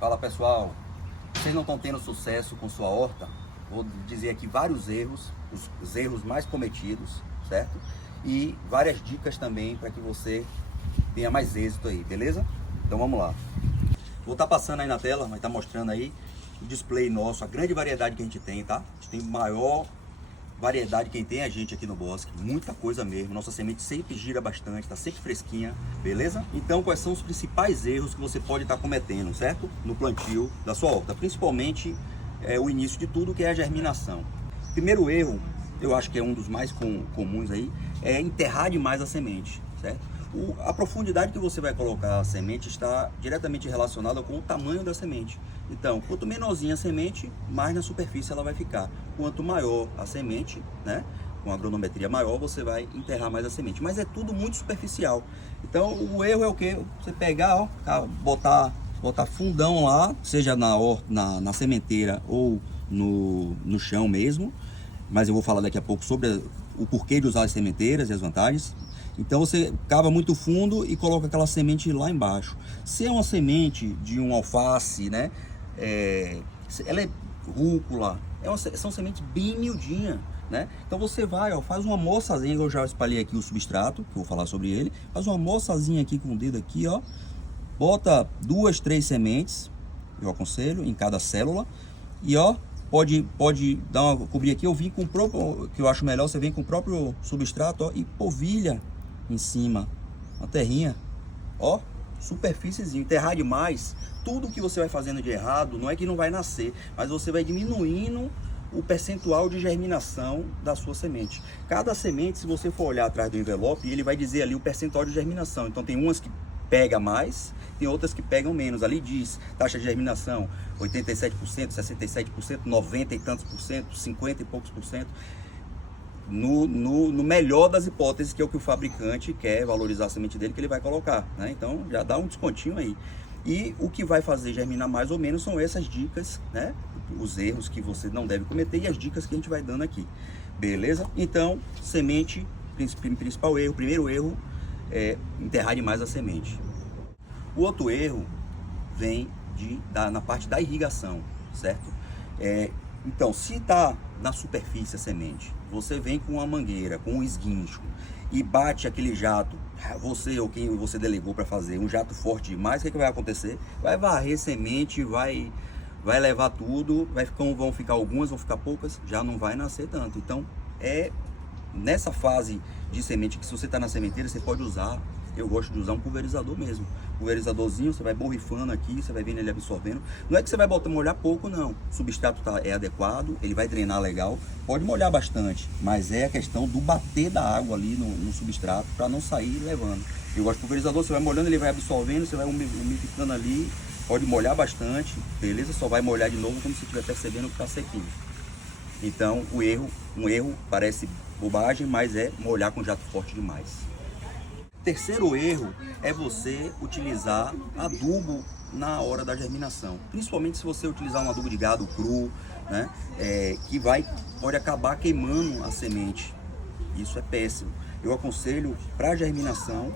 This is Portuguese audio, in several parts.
Fala pessoal, vocês não estão tendo sucesso com sua horta? Vou dizer aqui vários erros, os erros mais cometidos, certo? E várias dicas também para que você tenha mais êxito aí, beleza? Então vamos lá. Vou estar passando aí na tela, vai estar mostrando aí o display nosso, a grande variedade que a gente tem, tá? A gente tem maior variedade quem tem a gente aqui no bosque, muita coisa mesmo. Nossa semente sempre gira bastante, tá sempre fresquinha, beleza? Então quais são os principais erros que você pode estar cometendo, certo? No plantio da sua horta, principalmente o início de tudo, que é a germinação. Primeiro erro, eu acho que é um dos mais comuns aí, é enterrar demais a semente, certo? A profundidade que você vai colocar a semente está diretamente relacionada com o tamanho da semente. Então, quanto menorzinha a semente, mais na superfície ela vai ficar. Quanto maior a semente, né, com agronometria maior, você vai enterrar mais a semente. Mas é tudo muito superficial. Então, o erro é o quê? Você pegar, ó, botar fundão lá, seja na sementeira ou no chão mesmo. Mas eu vou falar daqui a pouco sobre o porquê de usar as sementeiras e as vantagens. Então você cava muito fundo e coloca aquela semente lá embaixo. Se é uma semente de um alface, né? Ela é rúcula, são sementes bem miudinhas, né? Então você vai, ó, faz uma moçazinha, eu já espalhei aqui o substrato, que eu vou falar sobre ele. Faz uma moçazinha aqui com o dedo aqui, ó. Bota 2, 3 sementes, eu aconselho, em cada célula. E ó, pode dar uma cobrir aqui. Eu vim com o próprio, que eu acho melhor, você vem com o próprio substrato, ó, e polvilha em cima, uma terrinha, ó, superfíciezinho. Enterrar demais, tudo que você vai fazendo de errado, não é que não vai nascer, mas você vai diminuindo o percentual de germinação da sua semente. Cada semente, se você for olhar atrás do envelope, ele vai dizer ali o percentual de germinação. Então tem umas que pega mais, tem outras que pegam menos. Ali diz taxa de germinação 87%, 67%, 90 e tantos por cento, 50 e poucos por cento. No melhor das hipóteses, que é o que o fabricante quer valorizar a semente dele, que ele vai colocar, né? Então já dá um descontinho aí. E o que vai fazer germinar mais ou menos são essas dicas, né? Os erros que você não deve cometer e as dicas que a gente vai dando aqui, beleza? Então, semente, principal erro, primeiro erro é enterrar demais a semente. O outro erro vem na parte da irrigação, certo? Então, se está na superfície a semente, você vem com uma mangueira, com um esguincho e bate aquele jato, você ou quem você delegou para fazer, um jato forte demais, o que vai acontecer? Vai varrer semente, vai levar tudo, vão ficar algumas, vão ficar poucas, já não vai nascer tanto. Então, nessa fase de semente, que se você está na sementeira, você pode usar, eu gosto de usar um pulverizador mesmo. Pulverizadorzinho, você vai borrifando aqui, você vai vendo ele absorvendo. Não é que você vai molhar pouco, não. O substrato é adequado, ele vai drenar legal. Pode molhar bastante, mas é a questão do bater da água ali no substrato para não sair levando. Eu gosto de pulverizador, você vai molhando, ele vai absorvendo, você vai umidificando ali. Pode molhar bastante, beleza? Só vai molhar de novo como se estiver percebendo que está sequinho. Então, um erro parece bobagem, mas é molhar com jato forte demais. Terceiro erro é você utilizar adubo na hora da germinação, principalmente se você utilizar um adubo de gado cru, né, que pode acabar queimando a semente. Isso é péssimo. Eu aconselho para germinação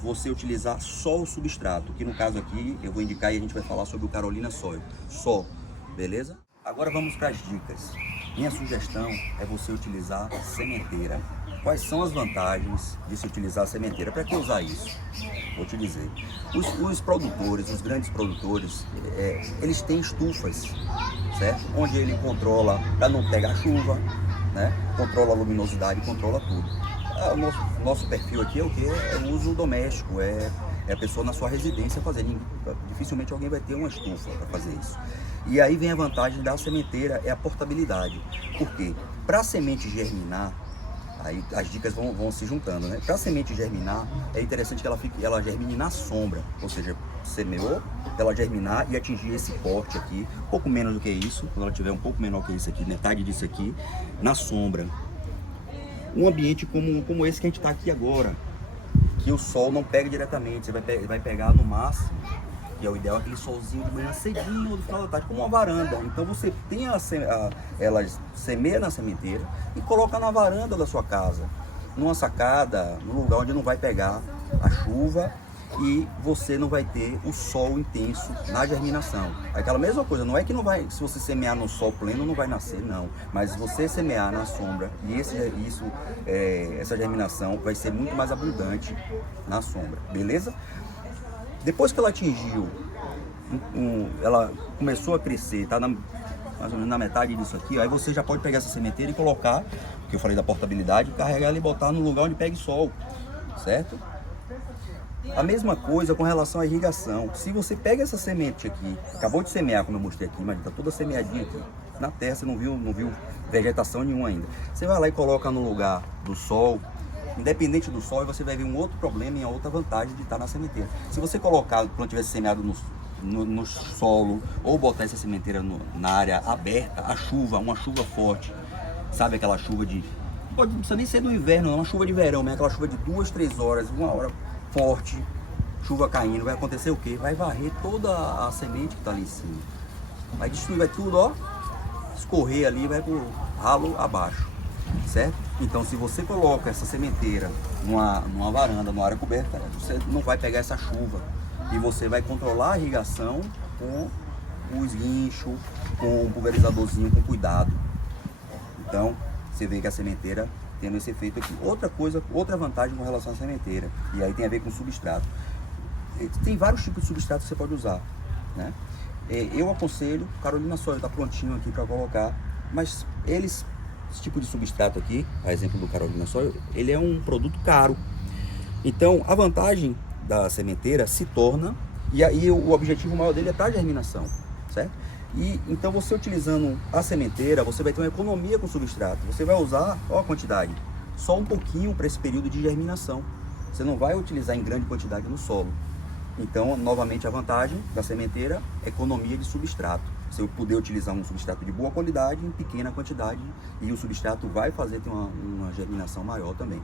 você utilizar só o substrato, que no caso aqui eu vou indicar e a gente vai falar sobre o Carolina Soil, só, beleza? Agora vamos para as dicas. Minha sugestão é você utilizar a sementeira. Quais são as vantagens de se utilizar a sementeira? Para que usar isso? Vou te dizer. Os produtores, os grandes produtores, eles têm estufas, certo? Onde ele controla para não pegar chuva, né? Controla a luminosidade, controla tudo. O nosso perfil aqui é o que? É o uso doméstico, é a pessoa na sua residência fazendo. Dificilmente alguém vai ter uma estufa para fazer isso. E aí vem a vantagem da sementeira, é a portabilidade. Por quê? Para a semente germinar, aí as dicas vão se juntando, né? Para a semente germinar, é interessante que ela germine na sombra, ou seja, semeou, ela germinar e atingir esse porte aqui, um pouco menos do que isso, quando ela tiver um pouco menor que isso aqui, metade disso aqui, na sombra. Um ambiente como esse que a gente está aqui agora, que o sol não pega diretamente, você vai pegar no máximo, que é o ideal, aquele solzinho de manhã cedinho, no final da tarde, como uma varanda. Então você tem ela semeia na sementeira e coloca na varanda da sua casa, numa sacada, num lugar onde não vai pegar a chuva e você não vai ter o sol intenso na germinação. Aquela mesma coisa, não é que não vai, se você semear no sol pleno não vai nascer, não. Mas se você semear na sombra, e essa germinação vai ser muito mais abundante na sombra, beleza? Depois que ela atingiu, ela começou a crescer, tá mais ou menos na metade disso aqui, aí você já pode pegar essa sementeira e colocar, que eu falei da portabilidade, carregar ela e botar no lugar onde pegue sol, certo? A mesma coisa com relação à irrigação. Se você pega essa semente aqui, acabou de semear, como eu mostrei aqui, mas está toda semeadinha aqui na terra, você não viu vegetação nenhuma ainda. Você vai lá e coloca no lugar do sol, independente do sol, você vai ver um outro problema e uma outra vantagem de estar na sementeira. Se você colocar, quando tivesse semeado no solo, ou botar essa sementeira na área aberta, uma chuva forte, sabe aquela chuva não precisa nem ser do inverno, não, uma chuva de verão, né? Aquela chuva de 2, 3 horas, 1 hora forte, chuva caindo, vai acontecer o quê? Vai varrer toda a semente que está ali em cima. Vai destruir, vai tudo, ó, escorrer ali, vai pro ralo abaixo, certo? Então, se você coloca essa sementeira numa varanda, numa área coberta, você não vai pegar essa chuva. E você vai controlar a irrigação com o esguincho, com o pulverizadorzinho, com cuidado. Então, você vê que a sementeira tendo esse efeito aqui. Outra vantagem com relação à sementeira, e aí tem a ver com substrato. Tem vários tipos de substrato que você pode usar, né? Eu aconselho, Carolina Soil está prontinho aqui para colocar, mas esse tipo de substrato aqui, a exemplo do Carolina Soil, ele é um produto caro. Então, a vantagem da sementeira se torna, e aí o objetivo maior dele é para a germinação, certo? E então você utilizando a sementeira, você vai ter uma economia com o substrato. Você vai usar, ó a quantidade, só um pouquinho para esse período de germinação. Você não vai utilizar em grande quantidade no solo. Então, novamente, a vantagem da sementeira é economia de substrato. Você poder utilizar um substrato de boa qualidade em pequena quantidade, e o substrato vai fazer ter uma germinação maior também.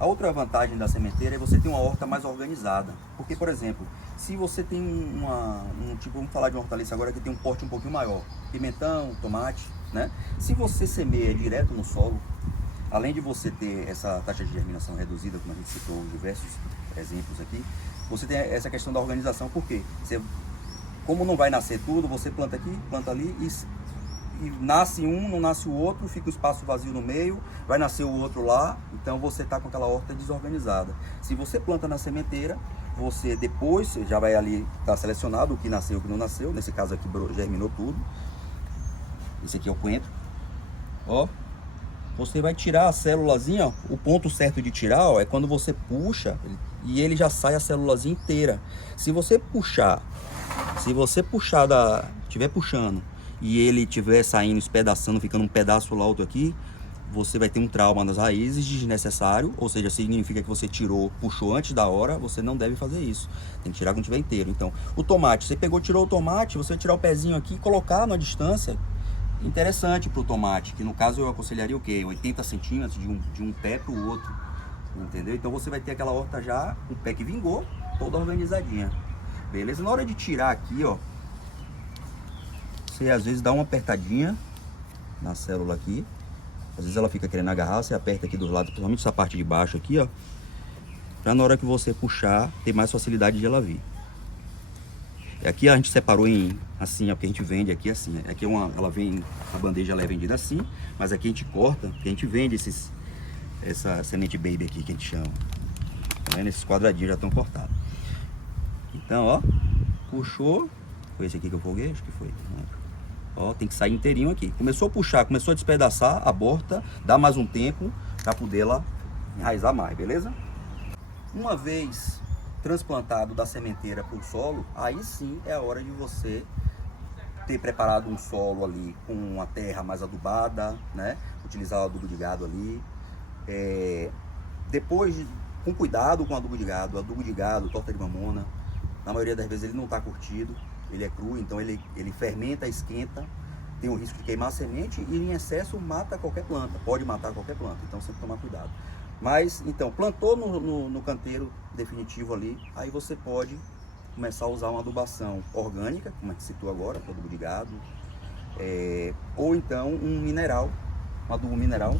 A outra vantagem da sementeira é você ter uma horta mais organizada. Porque, por exemplo, se você tem vamos falar de uma hortaliça agora que tem um porte um pouquinho maior, pimentão, tomate, né? Se você semeia direto no solo, além de você ter essa taxa de germinação reduzida, como a gente citou diversos exemplos aqui, você tem essa questão da organização. Por quê? Como não vai nascer tudo, você planta aqui, planta ali e nasce um, não nasce o outro, fica o espaço vazio no meio, vai nascer o outro lá, então você está com aquela horta desorganizada. Se você planta na sementeira, você depois já vai ali estar selecionado o que nasceu e o que não nasceu. Nesse caso aqui germinou tudo. Esse aqui é o coentro. Ó, você vai tirar a célulazinha, ó. O ponto certo de tirar, ó, é quando você puxa e ele já sai a célulazinha inteira. Se você puxar estiver puxando e ele estiver saindo, espedaçando, ficando um pedaço lá, outro aqui, você vai ter um trauma nas raízes desnecessário, ou seja, significa que você puxou antes da hora. Você não deve fazer isso, tem que tirar quando estiver inteiro. Então, o tomate, você tirou o tomate, você vai tirar o pezinho aqui e colocar numa distância interessante para o tomate, que no caso eu aconselharia o quê? 80 centímetros de um pé para o outro, entendeu? Então você vai ter aquela horta já, o pé que vingou, toda organizadinha, beleza? Na hora de tirar aqui, ó, você às vezes dá uma apertadinha na célula aqui. Às vezes ela fica querendo agarrar, você aperta aqui dos lados, principalmente essa parte de baixo aqui, ó, pra na hora que você puxar, ter mais facilidade de ela vir. E aqui a gente separou em assim, ó, que a gente vende aqui assim. Aqui a bandeja ela é vendida assim, mas aqui a gente corta, que a gente vende essa semente baby aqui que a gente chama. Tá vendo? Esses quadradinhos já estão cortados. Então, ó, puxou, foi esse aqui que eu folguei, acho que foi. Ó, tem que sair inteirinho aqui. Começou a puxar, começou a despedaçar, aborta, dá mais um tempo para poder ela enraizar mais, beleza? Uma vez transplantado da sementeira para o solo, aí sim é a hora de você ter preparado um solo ali com uma terra mais adubada, né? Utilizar o adubo de gado ali. Depois, com cuidado com o adubo de gado, torta de mamona, na maioria das vezes ele não está curtido. Ele é cru, então ele fermenta, esquenta, tem o risco de queimar a semente e em excesso mata qualquer planta, pode matar qualquer planta, então sempre tomar cuidado. Mas, então, plantou no canteiro definitivo ali, aí você pode começar a usar uma adubação orgânica, como a gente citou agora, com adubo de gado, ou então um adubo mineral,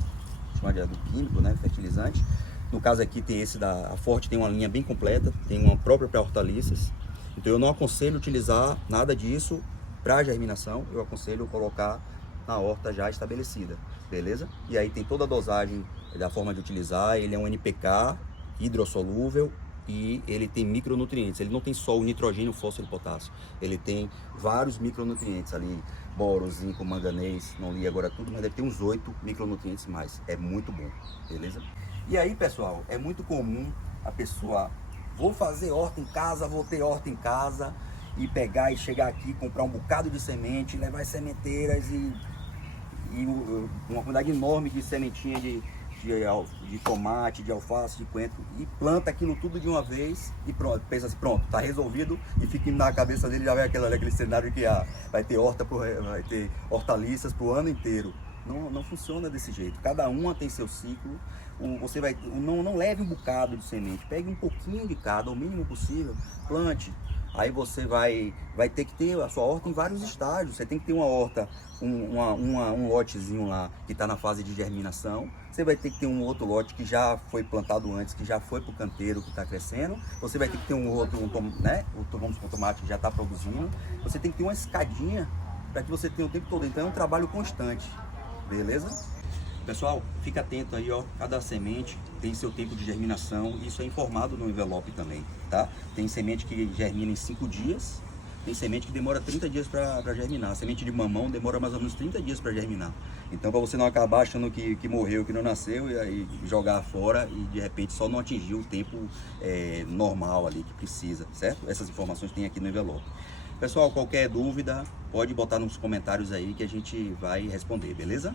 chamado de adubo químico, né, fertilizante, No caso aqui tem esse a Forte tem uma linha bem completa, tem uma própria para hortaliças. Então eu não aconselho utilizar nada disso para germinação, eu aconselho colocar na horta já estabelecida, beleza? E aí tem toda a dosagem da forma de utilizar, ele é um NPK hidrossolúvel e ele tem micronutrientes, ele não tem só o nitrogênio, o fósforo e o potássio, ele tem vários micronutrientes ali, boro, zinco, manganês, não li agora tudo, mas deve ter uns 8 micronutrientes mais, é muito bom, beleza? E aí, pessoal, é muito comum a pessoa, vou fazer horta em casa, vou ter horta em casa, e pegar e chegar aqui, comprar um bocado de semente, levar as sementeiras e uma quantidade enorme de sementinha de tomate, de alface, de coentro, e planta aquilo tudo de uma vez e pronto, pensa assim, pronto, tá resolvido, e fica na cabeça dele, já vai aquele cenário que vai ter vai ter hortaliças pro ano inteiro. Não funciona desse jeito, cada uma tem seu ciclo. Você não leve um bocado de semente, pegue um pouquinho de cada, o mínimo possível, plante. Aí você vai ter que ter a sua horta em vários estágios. Você tem que ter uma horta, um lotezinho lá que está na fase de germinação. Você vai ter que ter um outro lote que já foi plantado antes, que já foi para o canteiro, que está crescendo. Você vai ter que ter vamos supor, tomate que já está produzindo. Você tem que ter uma escadinha para que você tenha o tempo todo. Então é um trabalho constante, beleza? Pessoal, fica atento aí, ó, cada semente tem seu tempo de germinação, isso é informado no envelope também, tá? Tem semente que germina em 5 dias, tem semente que demora 30 dias para germinar, a semente de mamão demora mais ou menos 30 dias para germinar. Então, para você não acabar achando que morreu, que não nasceu, e aí jogar fora e de repente só não atingiu o tempo normal ali que precisa, certo? Essas informações tem aqui no envelope. Pessoal, qualquer dúvida, pode botar nos comentários aí que a gente vai responder, beleza?